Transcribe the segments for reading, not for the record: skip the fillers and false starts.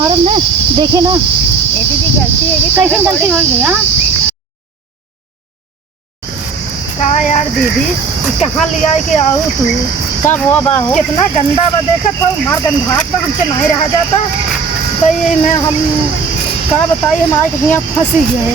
मारो ना, देखे ना ये दीदी गलती है कैसे गलती हो गई। हाँ का यार दीदी कहाँ ले आई के आओ तू। कब हुआ बा हो कितना गंदा बा देखत हो, मार गंधात बा, हमसे नहीं रहा जाता। तो ये मैं हम का बताइए, हमारे यहाँ फंसी गए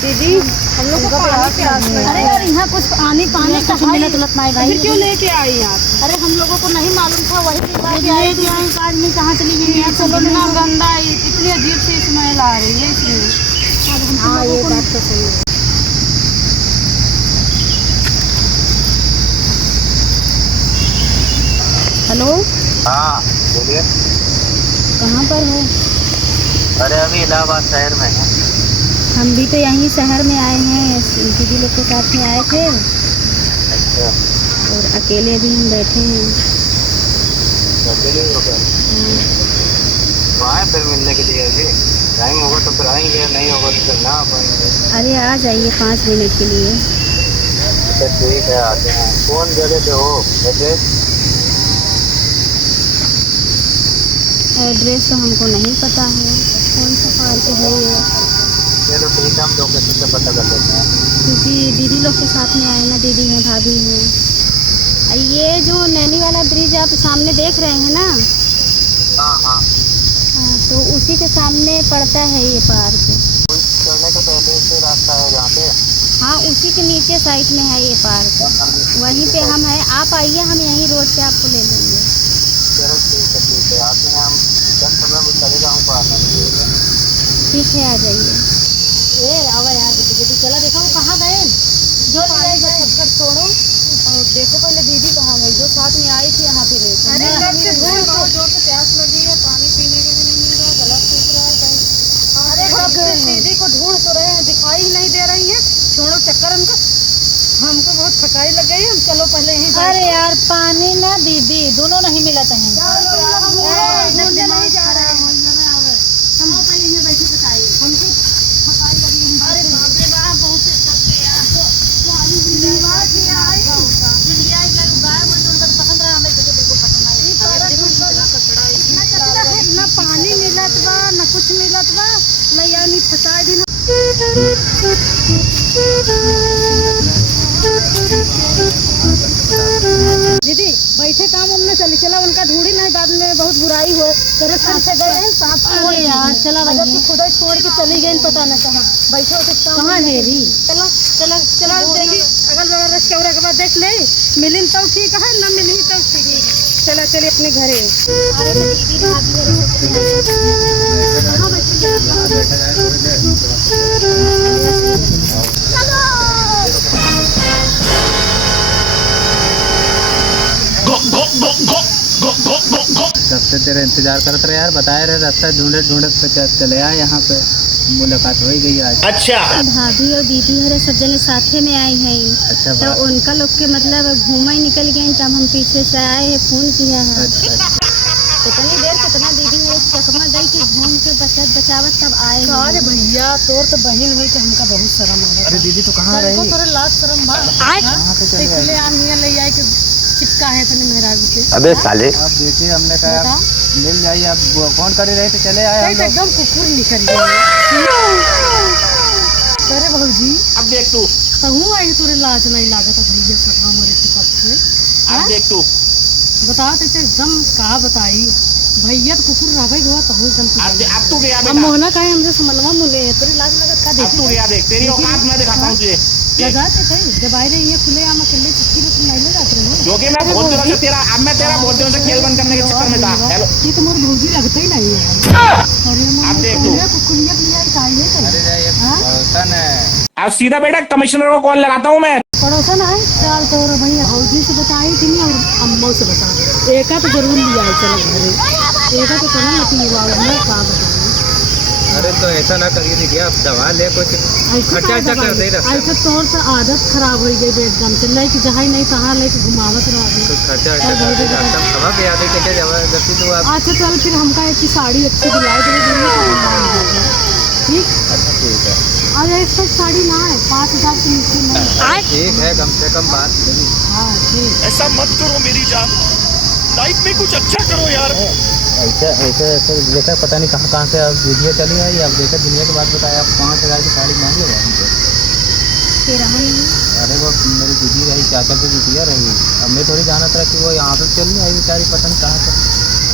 दीदी। हम लोग को पानी प्यास लगी। अरे यार यहाँ कुछ पानी कुछ मिला तुलत नहीं भाई। फिर क्यों लेके आई आप? अरे हम लोगों को नहीं मालूम था, वही के बाद आई थी। आदमी कहाँ चली गई यार। चलो ना, गंदा इतनी अजीब सी स्मेल आ रही है इसलिए। हाँ ये बात तो सही है। हेलो हाँ बोलिए। कहाँ पर हो? अरे अभी इलाहाबाद शहर में है। हम भी तो यहीं शहर में आए हैं, दीदी लोग के साथ में आए थे। अच्छा, और अकेले अभी हम बैठे हैं। अकेले हो गए? तो आए फिर मिलने के लिए। अभी टाइम होगा तो फिर आएंगे, नहीं होगा तो फिर ना आ पाएंगे। अरे आ जाइए 5 मिनट के लिए। तो ठीक है, आते हैं। कौन जगह पे हो? एड्रेस? एड्रेस तो हमको नहीं पता है, कौन सा पार्क है ये। चलो ठीक है, हम लोकेशन से पता कर लेते हैं। क्योंकि दीदी लोग के साथ में आए ना, दीदी हैं, भाभी हैं। ये जो नैनी वाला ब्रिज आप सामने देख रहे हैं ना, हाँ हाँ, तो उसी के सामने पड़ता है ये पार्क। चढ़ने का पहले से रास्ता है जहाँ पे? हाँ उसी के नीचे साइड में है ये पार्क, वहीं पे हम हैं। आप आइए, हम यहीं रोड पे आपको ले लेंगे। चलो ठीक है, आते हैं हम। 10-15 मिनट लगेगा हमको आने में। ठीक है, आ जाइए। आवा यार दीदी, चला देखो वो कहाँ गए। जो चक्कर छोड़ो और देखो पहले दीदी कहाँ गई, जो साथ में आई थी यहाँ पे ले। अरे बहुत जोर से प्यास लगी है, पानी पीने के भी नहीं मिल रहा, गला सूख रहा है। अरे कब से दीदी को ढूंढ तो रहे हैं, दिखाई ही नहीं दे रही है। छोड़ो चक्कर उनका, हमको बहुत थकाई लग गई है। चलो पहले यहीं। अरे यार पानी ना दीदी, दोनों नहीं मिलते हैं। ना पानी मिलत बा, ना कुछ मिलत बा, ना यानी फसाए दिन। दीदी बैठे काम हमने चली चला, उनका ढूंढी नहीं, बाद में बहुत बुराई हुआ। तेरे साथ से गए हैं साथ। अरे यार चला जब तू खुदा छोड़ के चली गई, पता न कहाँ बैठो तो कहाँ है री। चला चला चला, देखी अगल बगल रेस्टोरेंट के बाद देख ले, मिली तो ठीक है, न मिली तो ठीक है। चला चलिए अपने घरे। कब से तेरा इंतजार करते रहे यार, बताए रहे रास्ता ढूंढे ढूंढे पे चले आए यहाँ पे। मुलाकात हो ही गई आज। अच्छा, भाभी और दीदी हरे सब जने साथे में आई हैं। अच्छा तो उनका लोग के मतलब घूमा ही निकल गए, तब हम पीछे से आए हैं, फोन किया है। कितनी देर कितना दीदी मेरे चकमा गई कि घूम के बचत बचावत तब आए। अरे भैया तोर तो बहन हुई तो हमका बहुत शर्म आ रहा। अरे दीदी तो कहाँ रही? तोरे लाज शर्म बा। कहाँ पे चले गए? ले आमिया ले आई के चिपका है तने मेहराज के। अबे साले, अब देखिए हमने कहा मिल जाइए, आप फोन कर रहे थे, चले आए हम लोग। एकदम कुकुर निकल गया। अरे भौजी अब देख तू, कहूँ आई तोरे लाज नहीं लागत भैया सका मरे के पद से। अब देख तू, बता तो एकदम कहा बताई भैया तो कुकुर रहे हुआ कहूँ एकदम। अब तू गया अब मोहना कहे हमसे समनवा मुले है, तेरी लाज लागत का देख। अब तू गया, देख तेरी औकात मैं दिखाता हूँ तुझे। लगा तो सही जब आए रहे ये खुले आम अकेले चिट्ठी में तुम नहीं ले जाते रहे। जो कि मैं बहुत दिनों से तेरा, अब मैं तेरा बहुत दिनों से खेल बंद करने के चक्कर में था। हेलो, ये तो मोर भौजी लगता ही नहीं है। अब देख तू, कुकुरिया पिया चाहिए पड़ोसन है। अब सीधा बेटा कमिश्नर को कॉल लगाता हूँ मैं। पड़ोसन है चल तो भैया भौजी से बताई थी और अम्मा से बता, एका तो जरूर लिया है। चलो घरे एका तो करना नहीं हुआ, मैं कहा बताऊँ। अरे तो ऐसा ना करिए, देखिए आप दवा ले, कुछ खर्चा कर दे। ऐसा तौर से आदत खराब हो गई एकदम से, नहीं कि जहाँ नहीं तहाँ लेके घुमावत रहा। कुछ खर्चा हवा पे याद है जबरदस्ती तो आप। अच्छा चल फिर हमका एक साड़ी अच्छी दिलाई ठीक। अच्छा ठीक है, अरे इस पर साड़ी ना है 5000 से नीचे नहीं। ठीक है, कम से कम बात नहीं। हाँ ठीक। ऐसा मत करो मेरी जान, लाइफ में कुछ अच्छा करो यार। ऐसे ऐसे ऐसे देखा पता नहीं कहाँ कहाँ से अब वीडियो चली है। अब देखा दुनिया की बात बताया, आप 5,000 की साड़ी मांगी है हमसे। अरे वो मेरी दीदी रही, चाचा की दीदी रही। अब मैं थोड़ी जाना था कि वो यहाँ पे चल नहीं आई बेचारी, पता नहीं कहाँ से।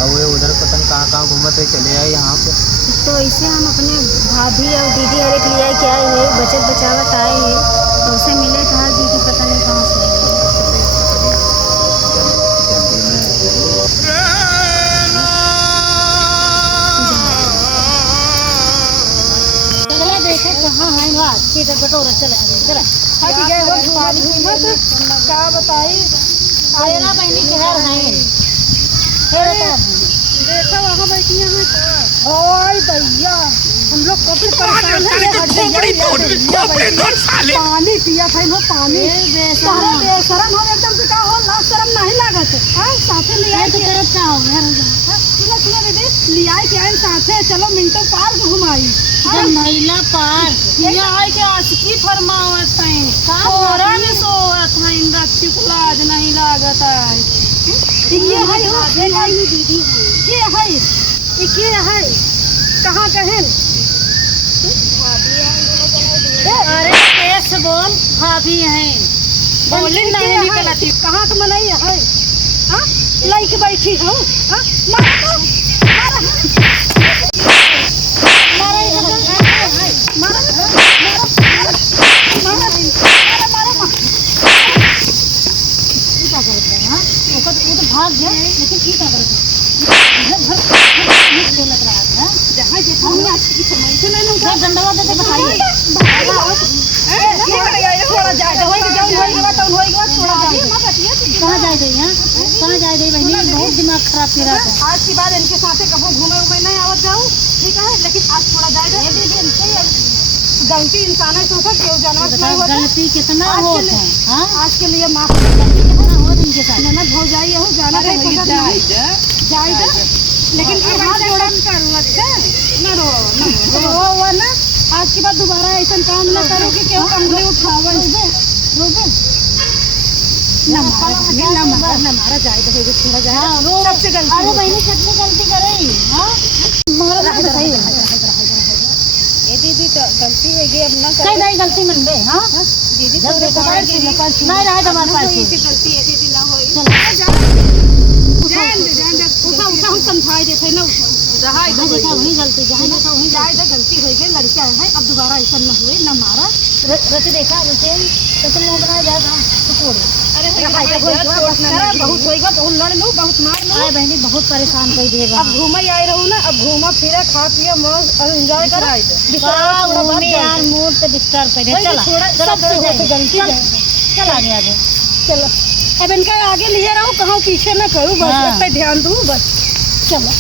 अब वो उधर पता नहीं कहाँ घूमत है, चले आए यहाँ पे। तो इसे हम अपने भाभी और दीदी हर एक ले आए क्या है, बचत बचावत आए हैं तो उसे मिले कहा दीदी पता नहीं कहाँ से आई है। चला देखे कहाँ है बात ठीक है बटोरा चला चला क्या बताई आए ना बहनी के घर हैं देखा वहाँ बैठी हैं ओए भैया हम लोग कभी परेशान हैं। पानी पिया था नो पानी सारा बेशरम हो एकदम से का हो ना शर्म नहीं लागत हां साथे ले आए तो करत का हो सुनो सुनो दीदी ले आए के आए साथे चलो मिंटो पार्क घुमाई जब महिला पार्क ये आए के आशिकी फरमावत हैं थोड़ा नहीं सोवत हैं इंद्र को लाज नहीं लागत है ये है हो दीदी ये है कहाँ कहें अरे कैसे बोल भाभी हैं बोली नहीं निकलती कहाँ का मनाई है हाँ लाइक बैठी हो हाँ मारा भाग गया लेकिन की क्या करते बोलत रहा है जहाँ जैसा हमने आज की समय से नहीं घर डंडवा देते बताइए थोड़ा जाए होएगा थोड़ा कहाँ जाए गई हैं कहाँ जाए गई बहनी बहुत दिमाग खराब कर रहा था आज की बात इनके साथ कहीं घूमे उमे नहीं आवत जाऊँ ठीक है लेकिन आज थोड़ा जाएगा गलती इंसान है सोचा कि जानवर नहीं होता गलती कितना होता है हाँ आज के लिए माफ गलती कितना हो इनके साथ ननद हो जाइए हो जाना जाएगा लेकिन वो ना आज के बाद दोबारा ऐसा काम ना करो कि केहू अंगुली उठावे ना मारा जाए तो थोड़ा जाए सबसे गलती अरे बहनी कितनी गलती करे हाँ ये दीदी तो गलती है ये अब ना कई नहीं गलती मन बे हाँ दीदी जब देखो नहीं रहे तुम्हारे पास गलती है दीदी ना होई चलो उठा हम समझाई देते ना जहाँ देखा वही गलती जहाँ देखा वही जाए तो गलती हो गई लड़का है अब दोबारा ऐसा न हुए न मारा रच देखा रचे तो तुम मुँह बनाया जाएगा तो छोड़ो बहुत होएगा बहुत लड़ लो बहुत मार लो अरे बहनी बहुत परेशान कर देगा अब घूमे आए रहूँ ना अब घूमा फिरा खा पिया मौज और एंजॉय करा यार मूड तो डिस्टर्ब कर दे चला गलती चल आगे आगे चलो अब इनका आगे लिए रहूँ कहाँ पीछे न करूँ बस ध्यान दूँ बस चलो